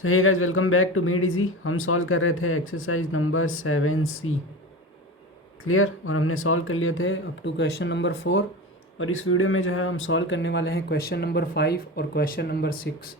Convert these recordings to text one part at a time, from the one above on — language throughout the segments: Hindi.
So hey guys, welcome back to Made Easy. हम सॉल्व कर रहे थे एक्सरसाइज नंबर 7C। क्लियर। और हमने सॉल्व कर लिए थे अप टू क्वेश्चन नंबर 4। और इस वीडियो में जो है हम सॉल्व करने वाले हैं क्वेश्चन नंबर 5 और क्वेश्चन नंबर 6।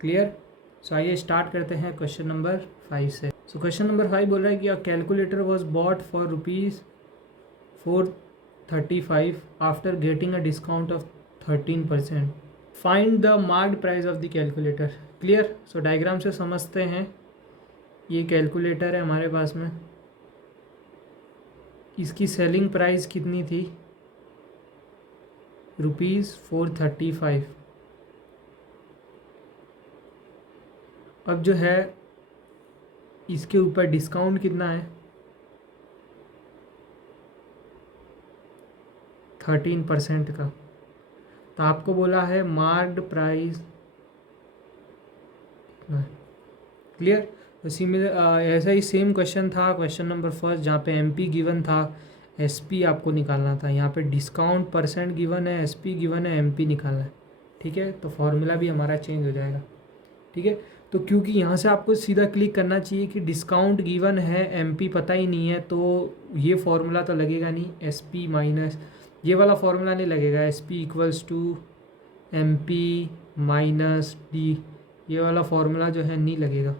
क्लियर। सो आइए स्टार्ट करते हैं क्वेश्चन नंबर 5 से। सो क्वेश्चन नंबर 5 बोल रहा है कि अ calculator was bought for ₹435 after getting a discount of 13%। Find the marked price of the calculator. Clear. So diagram से समझते हैं। ये कैलकुलेटर है हमारे पास में, इसकी सेलिंग प्राइस कितनी थी? ₹435। अब जो है इसके ऊपर डिस्काउंट कितना है? 13% का। तो आपको बोला है मार्क्ड प्राइस। क्लियर। तो सिमिलर ऐसा ही सेम क्वेश्चन था क्वेश्चन नंबर फर्स्ट, जहाँ पे एमपी गिवन था, एसपी आपको निकालना था। यहाँ पे डिस्काउंट परसेंट गिवन है, एसपी गिवन है, एमपी निकालना है। ठीक है। तो फॉर्मूला भी हमारा चेंज हो जाएगा। ठीक है। तो क्योंकि यहाँ से आपको सीधा क्लिक करना चाहिए कि डिस्काउंट गिवन है, एमपी पता ही नहीं है, तो ये फॉर्मूला तो लगेगा नहीं। एसपी माइनस ये वाला फॉर्मूला नहीं लगेगा। SP equals to MP minus D, ये वाला फॉर्मूला जो है नहीं लगेगा।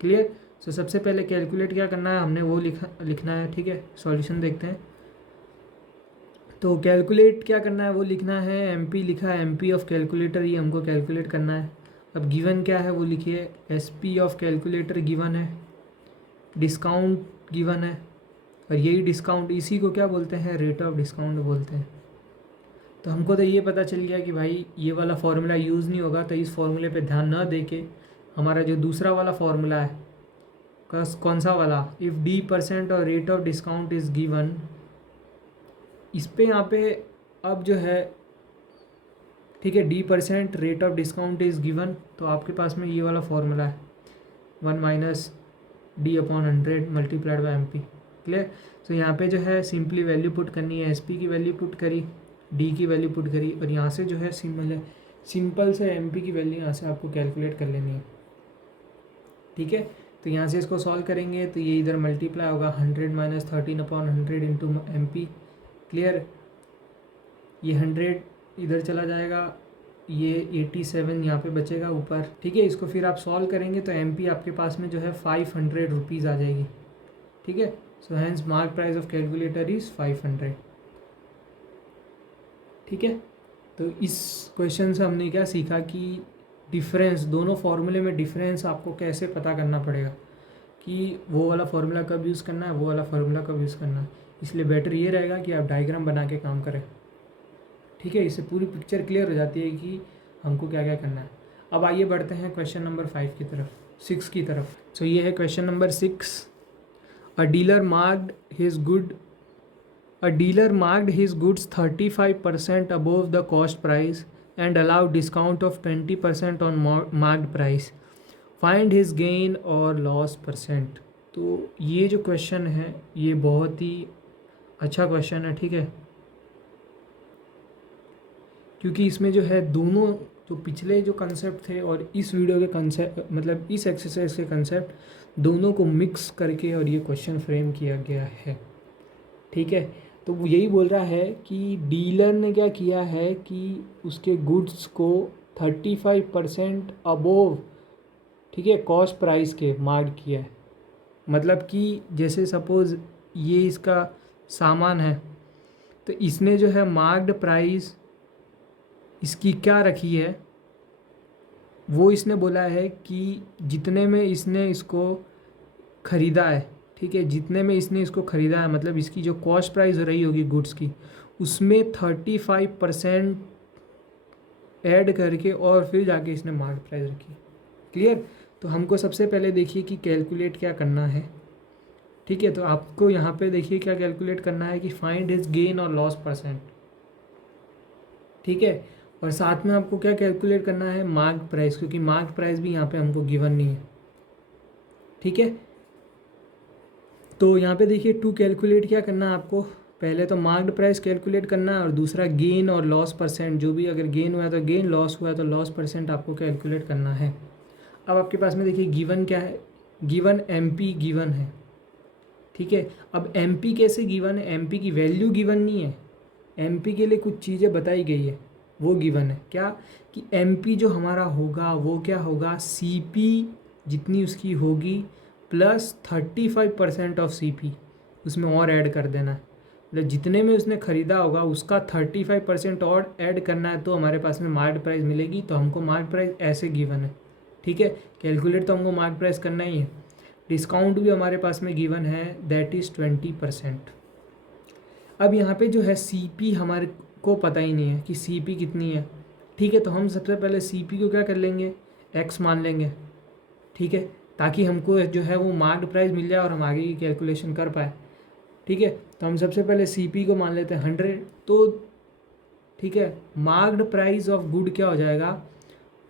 क्लियर। सो सबसे पहले कैलकुलेट क्या करना है, हमने वो लिखना है। ठीक है। सॉल्यूशन देखते हैं। तो कैलकुलेट क्या करना है वो लिखना है। एमपी लिखा है, एमपी ऑफ कैलकुलेटर, ये हमको कैलकुलेट करना है। अब गिवन क्या है वो लिखिए। एसपी ऑफ कैलकुलेटर गिवन है, डिस्काउंट गिवन है, और यही डिस्काउंट, इसी को क्या बोलते हैं? रेट ऑफ डिस्काउंट बोलते हैं। तो हमको तो ये पता चल गया कि भाई ये वाला फार्मूला यूज़ नहीं होगा, तो इस फार्मूले पे ध्यान न दे के हमारा जो दूसरा वाला फार्मूला है, कौन सा वाला? इफ़ डी परसेंट और rate of discount is given, इस पे यहाँ पे अब जो है, ठीक है, D percent rate of discount is given, तो आपके पास में ये वाला फार्मूला है 1 minus D upon 100 multiplied by M P. Clear. So यहाँ पे जो है सिंपली वैल्यू पुट करनी है। एस पी की वैल्यू पुट करी, डी की वैल्यू पुट करी, और यहाँ से जो है सिंपल से एम पी की वैल्यू यहाँ से आपको कैलकुलेट कर लेनी है। ठीक है। तो यहाँ से इसको सॉल्व करेंगे तो ये इधर मल्टीप्लाई होगा 100 minus 13 upon 100 into M P. Clear. ये 100 इधर चला जाएगा, ये 87 यहाँ पे बचेगा ऊपर। ठीक है। इसको फिर आप सॉल्व करेंगे तो एम पी आपके पास में जो है 500 रुपीज़ आ जाएगी। ठीक है। So hence marked price of calculator is 500। ठीक है। तो इस क्वेश्चन से हमने क्या सीखा कि डिफरेंस, दोनों फार्मूले में डिफरेंस आपको कैसे पता करना पड़ेगा, कि वो वाला फार्मूला कब यूज़ करना है, वो वाला फार्मूला कब यूज़ करना है। इसलिए बेटर ये रहेगा कि आप डायग्राम बना के काम करें। ठीक है। इससे पूरी पिक्चर क्लियर हो जाती है कि हमको क्या क्या करना है। अब आइए बढ़ते हैं क्वेश्चन नंबर 5 की तरफ, 6 की तरफ। सो ये है question number 6। A dealer marked his goods 35% above the cost price and allowed discount of 20% on marked price. Find his gain or loss percent. तो ये जो क्वेश्चन है ये बहुत ही अच्छा क्वेश्चन है। ठीक है। क्योंकि इसमें जो है दोनों, जो पिछले जो कंसेप्ट थे और इस वीडियो के कंसेप्ट, मतलब इस एक्सरसाइज के कंसेप्ट, दोनों को मिक्स करके और ये क्वेश्चन फ्रेम किया गया है। ठीक है। तो वो यही बोल रहा है कि डीलर ने क्या किया है कि उसके गुड्स को 35% अबोव, ठीक है, कॉस्ट प्राइस के मार्क किया है। मतलब कि जैसे सपोज़ ये इसका सामान है, तो इसने जो है मार्क्ड प्राइस इसकी क्या रखी है, वो इसने बोला है कि जितने में इसने इसको ख़रीदा है, ठीक है, जितने में इसने इसको ख़रीदा है, मतलब इसकी जो कॉस्ट प्राइस रही होगी गुड्स की, उसमें 35% ऐड करके और फिर जाके इसने मार्क प्राइस रखी। क्लियर। तो हमको सबसे पहले देखिए कि कैलकुलेट क्या करना है। ठीक है। तो आपको यहाँ पे देखिए क्या कैलकुलेट करना है कि फाइंड हिज गेन और लॉस परसेंट। ठीक है। और साथ में आपको क्या कैलकुलेट करना है? मार्क प्राइस, क्योंकि मार्क प्राइस भी यहाँ पे हमको गिवन नहीं है। ठीक है। तो यहाँ पे देखिए टू कैलकुलेट क्या करना है आपको, पहले तो मार्क्ड प्राइस कैलकुलेट करना है और दूसरा गेन और लॉस परसेंट, जो भी अगर गेन हुआ तो गेन, लॉस हुआ तो लॉस परसेंट आपको कैलकुलेट करना है। अब आपके पास में देखिए गिवन क्या है, गिवन एमपी गिवन है, ठीक है। अब एमपी कैसे गिवन है, एमपी की वैल्यू गिवन नहीं है, एमपी के लिए कुछ चीज़ें बताई गई है वो गिवन है। क्या कि एमपी जो हमारा होगा वो क्या होगा, सीपी जितनी उसकी होगी प्लस 35% ऑफ सीपी उसमें और ऐड कर देना है, मतलब जितने में उसने ख़रीदा होगा उसका 35% और ऐड करना है, तो हमारे पास में मार्केट प्राइस मिलेगी। तो हमको मार्केट प्राइस ऐसे गिवन है, ठीक है। कैलकुलेट तो हमको मार्केट प्राइस करना ही है। डिस्काउंट भी हमारे पास में गिवन है, दैट इज़ 20%। अब यहाँ पे जो है सीपी हमारे को पता ही नहीं है कि सीपी कितनी है, ठीक है। तो हम सबसे पहले सीपी को क्या कर लेंगे, एक्स मान लेंगे, ठीक है, ताकि हमको जो है वो मार्क्ड प्राइस मिल जाए और हम आगे की कैलकुलेशन कर पाए, ठीक है। तो हम सबसे पहले सीपी को मान लेते हैं 100, तो ठीक है, मार्क्ड प्राइस ऑफ गुड क्या हो जाएगा,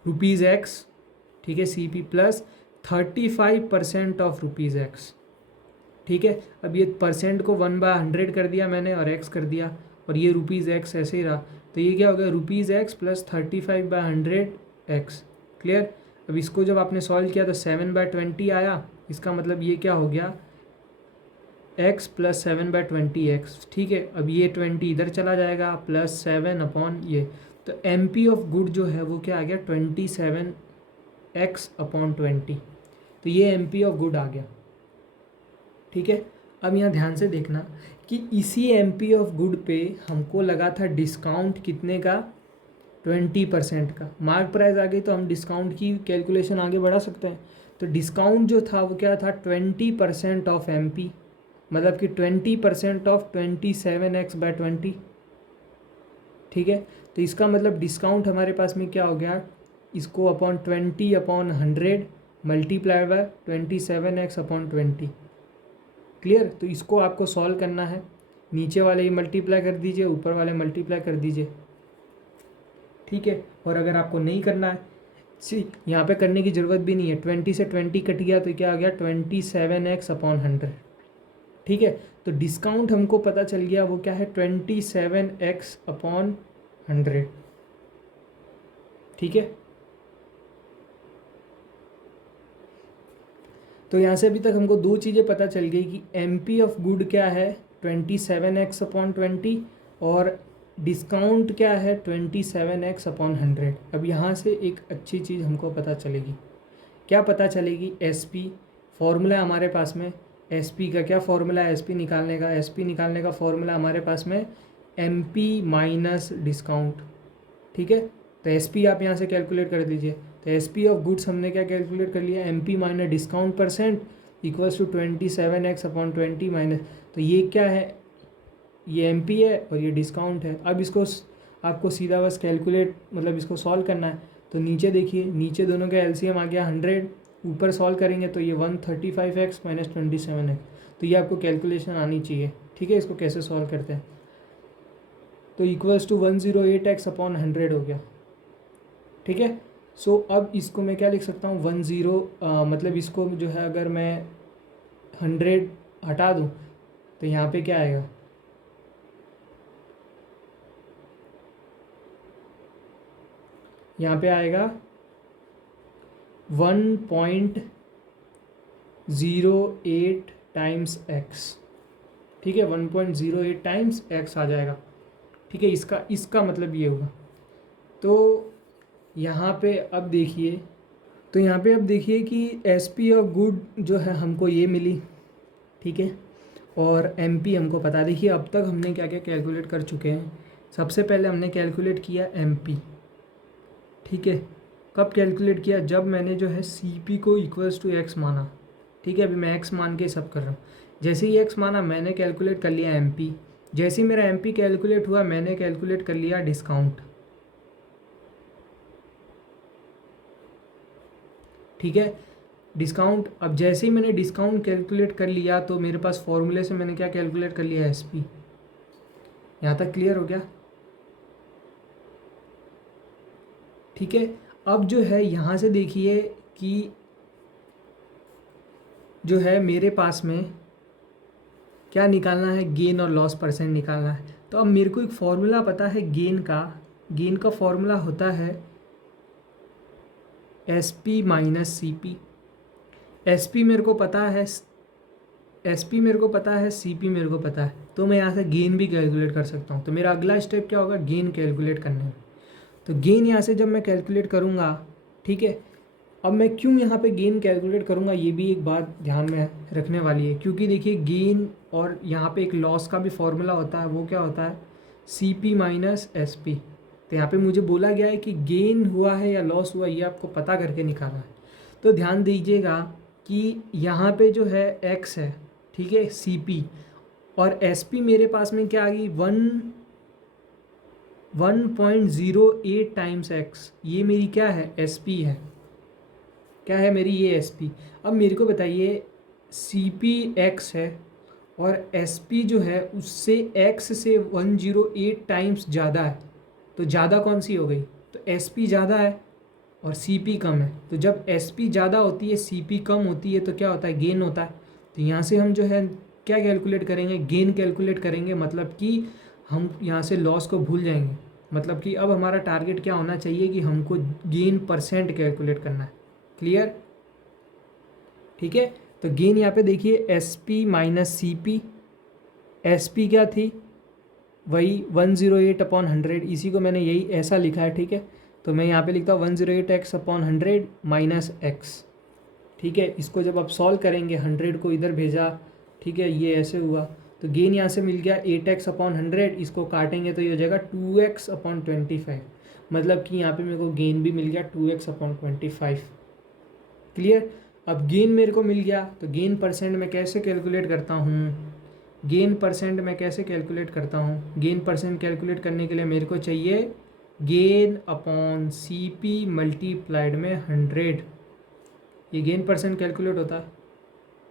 ₹x, ठीक है, सीपी प्लस 35% ऑफ ₹x, ठीक है। अब ये परसेंट को 1/100 कर दिया मैंने और x कर दिया, और ये ₹x ऐसे ही रहा, तो ये क्या हो गया, ₹x प्लस 35/100 x, क्लियर। अब इसको जब आपने सॉल्व किया तो 7/20 आया, इसका मतलब ये क्या हो गया, x प्लस 7/20x, ठीक है। अब ये 20 इधर चला जाएगा प्लस 7 अपॉन ये, तो एम पी ऑफ गुड जो है वो क्या आ गया, 27x/20, तो ये एम पी ऑफ गुड आ गया, ठीक है। अब यहाँ ध्यान से देखना कि इसी एम पी ऑफ गुड पे हमको लगा था डिस्काउंट कितने का, 20% का। मार्क प्राइस आ गई तो हम डिस्काउंट की कैलकुलेशन आगे बढ़ा सकते हैं। तो डिस्काउंट जो था वो क्या था, 20% ऑफ एम पी, मतलब कि 20% ऑफ 27x/20, ठीक है। तो इसका मतलब डिस्काउंट हमारे पास में क्या हो गया, इसको upon 20/100 multiply by 27x/20, clear. तो इसको आपको सॉल्व करना है, नीचे वाले ही मल्टीप्लाई कर दीजिए, ऊपर वाले मल्टीप्लाई कर दीजिए, ठीक है। और अगर आपको नहीं करना है, यहाँ पे करने की ज़रूरत भी नहीं है, 20 से 20 कट गया तो क्या आ गया, 27x/100, ठीक है। तो डिस्काउंट हमको पता चल गया वो क्या है, 27x/100, ठीक है। तो यहाँ से अभी तक हमको दो चीज़ें पता चल गई कि एम पी ऑफ गुड क्या है, 27x/20, और डिस्काउंट क्या है, 27x/100। अब यहाँ से एक अच्छी चीज़ हमको पता चलेगी, क्या पता चलेगी, एस पी फॉर्मूला हमारे पास में, एस पी का क्या फॉर्मूला है, एस पी निकालने का, एस पी निकालने का फॉर्मूला हमारे पास में एम पी माइनस डिस्काउंट, ठीक है। तो एस पी आप यहाँ से कैलकुलेट कर दीजिए। तो एस पी ऑफ गुड्स हमने क्या कैलकुलेट कर लिया, M P minus discount percent equals to 27x/20 minus, तो ये क्या है, ये एम पी है और ये डिस्काउंट है। अब इसको आपको सीधा बस कैलकुलेट, मतलब इसको सॉल्व करना है। तो नीचे देखिए, नीचे दोनों का एलसीएम आ गया 100, ऊपर सॉल्व करेंगे तो ये 135x माइनस 27x, तो ये आपको कैलकुलेशन आनी चाहिए, ठीक है। इसको कैसे सॉल्व करते हैं, तो इक्वल्स टू 108x/100 हो गया, ठीक है। सो अब इसको मैं क्या लिख सकता हूँ, मतलब इसको जो है अगर मैं 100 हटा दूँ तो यहाँ पे क्या आएगा, यहाँ पे आएगा 1.08 टाइम्स x, ठीक है, 1.08 टाइम्स x आ जाएगा, ठीक है। इसका मतलब ये होगा। तो यहाँ पे अब देखिए, कि एस पी ऑफ गुड जो है हमको ये मिली, ठीक है, और एम पी हमको पता। देखिए अब तक हमने क्या क्या कैलकुलेट कर चुके हैं। सबसे पहले हमने कैलकुलेट किया एम पी, ठीक है। कब कैलकुलेट किया, जब मैंने जो है सी पी को इक्वल्स टू एक्स माना, ठीक है। अभी मैं एक्स मान के सब कर रहा हूँ। जैसे ही एक्स माना मैंने कैलकुलेट कर लिया एम पी, जैसे ही मेरा एम पी कैलकुलेट हुआ मैंने कैलकुलेट कर लिया डिस्काउंट, ठीक है, डिस्काउंट। अब जैसे ही मैंने डिस्काउंट कैलकुलेट कर लिया तो मेरे पास फॉर्मूले से मैंने क्या कैलकुलेट कर लिया, एस पी। यहाँ तक क्लियर हो गया, ठीक है। अब जो है यहाँ से देखिए कि जो है मेरे पास में क्या निकालना है, गेन और लॉस परसेंट निकालना है। तो अब मेरे को एक फॉर्मूला पता है गेन का फॉर्मूला होता है S P minus C P. S P मेरे को पता है, एस पी मेरे को पता है, सी पी मेरे को पता है, तो मैं यहाँ से गेन भी कैलकुलेट कर सकता हूँ। तो मेरा अगला स्टेप क्या होगा, गेन कैलकुलेट करने में। तो गेन यहाँ से जब मैं कैलकुलेट करूँगा, ठीक है, अब मैं क्यों यहाँ पे गेन कैलकुलेट करूँगा, ये भी एक बात ध्यान में रखने वाली है, क्योंकि देखिए गेन और यहाँ पे एक लॉस का भी फॉर्मूला होता है, वो क्या होता है, C P minus S P. तो यहाँ पे मुझे बोला गया है कि गेन हुआ है या लॉस हुआ, ये आपको पता करके निकालना है। तो ध्यान दीजिएगा कि यहाँ पे जो है एक्स है, ठीक है, सी पी, और एस पी मेरे पास में क्या आ गई, 1.08 टाइम्स एक्स, ये मेरी क्या है, एस पी है, क्या है मेरी, ये एस पी। अब मेरे को बताइए, सी पी एक्स है और एस पी जो है उससे एक्स से 108 टाइम्स ज़्यादा है, तो ज़्यादा कौन सी हो गई, तो एस पी ज़्यादा है और सी पी कम है। तो जब एस पी ज़्यादा होती है, सी पी कम होती है, तो क्या होता है, गेन होता है। तो यहाँ से हम जो है क्या कैलकुलेट करेंगे, गेन कैलकुलेट करेंगे, मतलब कि हम यहाँ से लॉस को भूल जाएंगे। मतलब कि अब हमारा टारगेट क्या होना चाहिए कि हमको गेन परसेंट कैलकुलेट करना है। क्लियर, ठीक है। तो गेन यहाँ पे देखिए S P minus C P, S P क्या थी, वही 108/100, इसी को मैंने यही ऐसा लिखा है, ठीक है। तो मैं यहाँ पे लिखता हूँ 108x/100 माइनस एक्स, ठीक है। इसको जब आप सॉल्व करेंगे, 100 को इधर भेजा, ठीक है, ये ऐसे हुआ, तो गेन यहाँ से मिल गया 8x/100, इसको काटेंगे तो ये हो जाएगा 2x/25, मतलब कि यहाँ पे मेरे को गेन भी मिल गया 2x/25। क्लियर। अब गेन मेरे को मिल गया, तो गेन परसेंट मैं कैसे कैलकुलेट करता हूँ, गेन परसेंट मैं कैसे कैलकुलेट करता हूँ, गेन परसेंट कैलकुलेट करने के लिए मेरे को चाहिए gain upon C P multiplied में 100, ये गेन परसेंट कैलकुलेट होता है,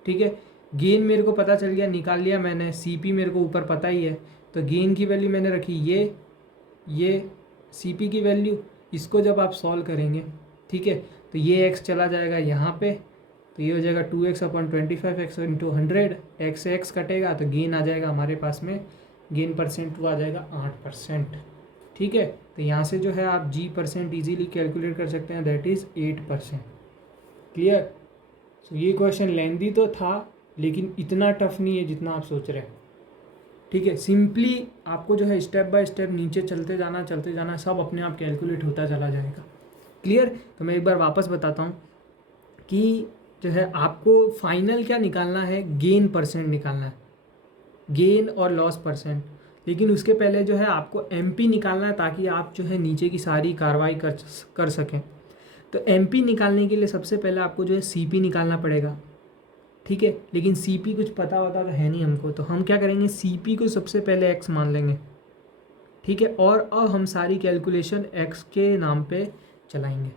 ठीक है। गेन मेरे को पता चल गया, निकाल लिया मैंने, सी पी मेरे को ऊपर पता ही है, तो गेन की वैल्यू मैंने रखी ये सी पी की वैल्यू, इसको जब आप सॉल्व करेंगे, ठीक है, तो ये एक्स चला जाएगा यहाँ पे, तो ये हो जाएगा 2x/25, एक्स इंटू 100, एक्स से एक्स कटेगा, तो गेन आ जाएगा हमारे पास में, गेन परसेंट आ जाएगा 8%, ठीक है। तो यहाँ से जो है आप जी परसेंट ईजीली कैलकुलेट कर सकते हैं, दैट इज़ 8%। क्लियर। सो ये क्वेश्चन लेंदी तो था, लेकिन इतना टफ नहीं है जितना आप सोच रहे हैं, ठीक है। सिंपली आपको जो है स्टेप बाय स्टेप नीचे चलते जाना, सब अपने आप कैलकुलेट होता चला जाएगा। क्लियर। तो मैं एक बार वापस बताता हूँ कि जो है आपको फाइनल क्या निकालना है, गेन परसेंट निकालना है, गेन और लॉस परसेंट। लेकिन उसके पहले जो है आपको एमपी निकालना है, ताकि आप जो है नीचे की सारी कार्रवाई कर सकें। तो एमपी निकालने के लिए सबसे पहले आपको जो है सीपी निकालना पड़ेगा, ठीक है। लेकिन सीपी कुछ पता वता तो है नहीं हमको, तो हम क्या करेंगे, सीपी को सबसे पहले एक्स मान लेंगे, ठीक है, और अब हम सारी कैलकुलेशन एक्स के नाम पे चलाएंगे,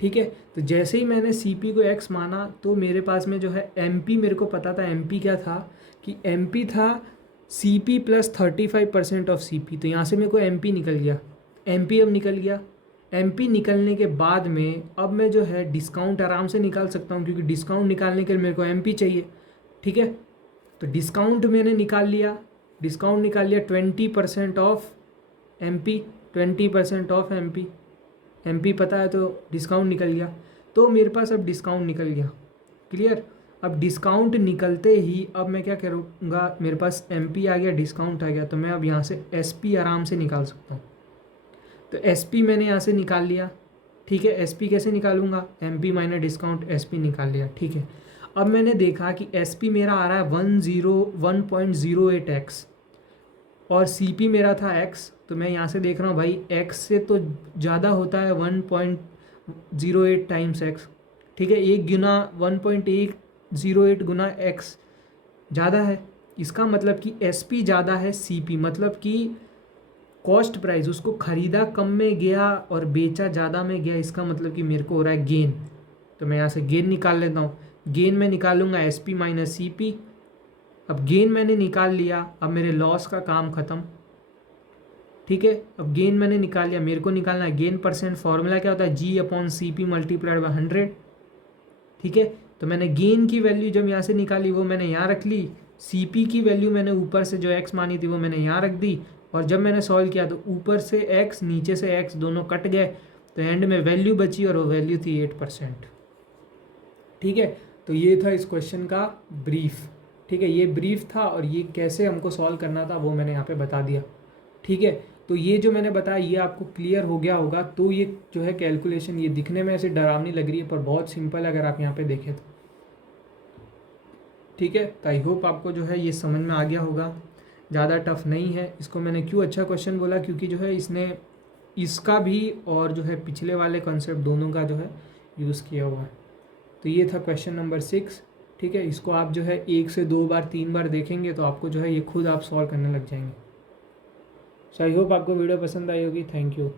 ठीक है। तो जैसे ही मैंने सी पी को एक्स माना, तो मेरे पास में जो है एम पी मेरे को पता था, एम पी क्या था कि एम पी था C P plus 35% of C P. तो यहाँ से मेरे को एम पी निकल गया, एम पी अब निकल गया। एम पी निकलने के बाद में अब मैं जो है डिस्काउंट आराम से निकाल सकता हूँ, क्योंकि डिस्काउंट निकालने के लिए मेरे को एम पी चाहिए, ठीक है। तो डिस्काउंट मैंने निकाल लिया, डिस्काउंट निकाल लिया 20% of M P, 20% of M P, M P पता है तो डिस्काउंट निकल गया। तो मेरे पास अब डिस्काउंट निकल गया। क्लियर। अब डिस्काउंट निकलते ही अब मैं क्या करूँगा, मेरे पास एम पी आ गया, डिस्काउंट आ गया, तो मैं अब यहाँ से एस पी आराम से निकाल सकता हूँ। तो एस पी मैंने यहाँ से निकाल लिया, ठीक है। एस पी कैसे निकालूंगा, M P minus discount, S P निकाल लिया, ठीक है। अब मैंने देखा कि एस पी मेरा आ रहा है 1.08 एक्स और सी पी मेरा था एक्स। तो मैं यहाँ से देख रहा हूँ भाई एक्स से तो ज़्यादा होता है 1.08 टाइम्स एक्स, ठीक है। 1.08 गुना एक्स ज़्यादा है, इसका मतलब कि एस पी ज़्यादा है सी पी, मतलब कि कॉस्ट प्राइस, उसको ख़रीदा कम में गया और बेचा ज़्यादा में गया, इसका मतलब कि मेरे को हो रहा है गेन। तो मैं यहाँ से गेन निकाल लेता हूँ, गेन में निकालूंगा S P minus C P. अब गेन मैंने निकाल लिया, अब मेरे लॉस का काम ख़त्म, ठीक है। अब गेन मैंने निकाल लिया, मेरे को निकालना है गेन परसेंट। फॉर्मूला क्या होता है, G upon C P multiplied by 100, ठीक है। तो मैंने गेन की वैल्यू जब यहाँ से निकाली वो मैंने यहाँ रख ली, सी पी की वैल्यू मैंने ऊपर से जो एक्स मानी थी वो मैंने यहाँ रख दी, और जब मैंने सॉल्व किया तो ऊपर से एक्स नीचे से एक्स दोनों कट गए, तो एंड में वैल्यू बची और वो वैल्यू थी 8%। ठीक है, तो ये था इस क्वेश्चन का ब्रीफ। ठीक है, ये ब्रीफ था और ये कैसे हमको सॉल्व करना था वो मैंने यहाँ पे बता दिया। ठीक है, तो ये जो मैंने बताया ये आपको क्लियर हो गया होगा। तो ये जो है कैलकुलेशन, ये दिखने में ऐसे डरावनी लग रही है पर बहुत सिंपल है अगर आप यहाँ पे देखें तो। ठीक है, तो आई होप आपको जो है ये समझ में आ गया होगा, ज़्यादा टफ नहीं है। इसको मैंने क्यों अच्छा क्वेश्चन बोला, क्योंकि जो है इसने इसका भी और जो है पिछले वाले कॉन्सेप्ट दोनों का जो है यूज़ किया हुआ है। तो ये था क्वेश्चन नंबर 6। ठीक है, इसको आप जो है 1 से 2 बार 3 बार देखेंगे तो आपको जो है ये खुद आप सॉल्व करने लग जाएंगे। सो आई होप आपको वीडियो पसंद आई होगी। Thank you.